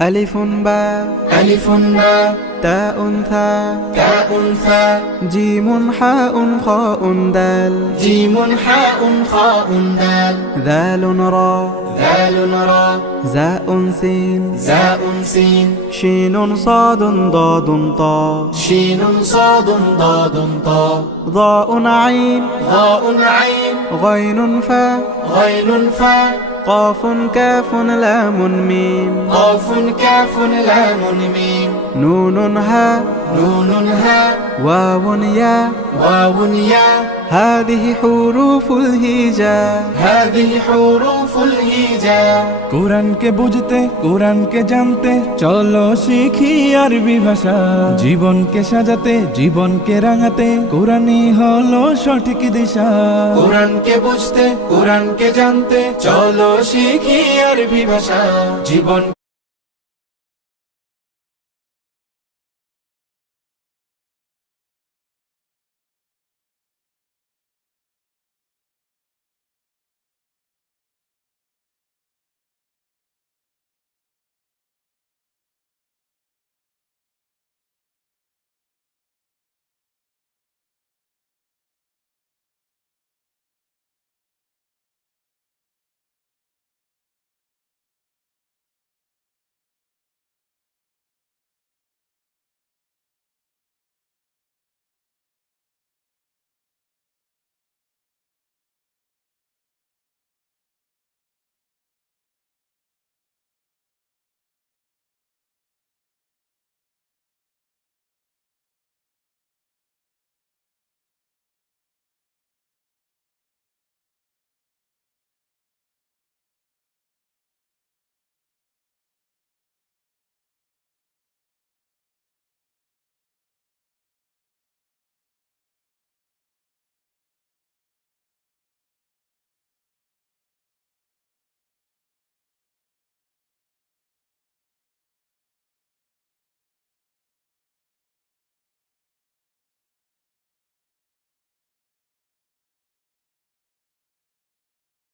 ألف باء ألف باء تاء ثاء تاء ثاء جيم حاء خاء دال جيم حاء خاء دال ذال راء ذال راء زاء سين زاء سين شين صاد ضاد طاء شين صاد ضاد طاء ضاء عين ضاء عين غين فاء غين فاء قاف كاف لام ميم قاف كاف لام ميم نون هاء نون هاء واو ياء واو ياء هذه حروف الهجاء هذه حروف الهجاء কোরআনকে বুঝতে কোরআনকে জানতে চলো শিখি আরবি ভাষা জীবনকে সাজাতে জীবনকে রাঙাতে কোরআনই হলো সঠিক দিশা কোরআনকে বুঝতে কোরআনকে জানতে চলো শিখি আরবি ভাষা জীবন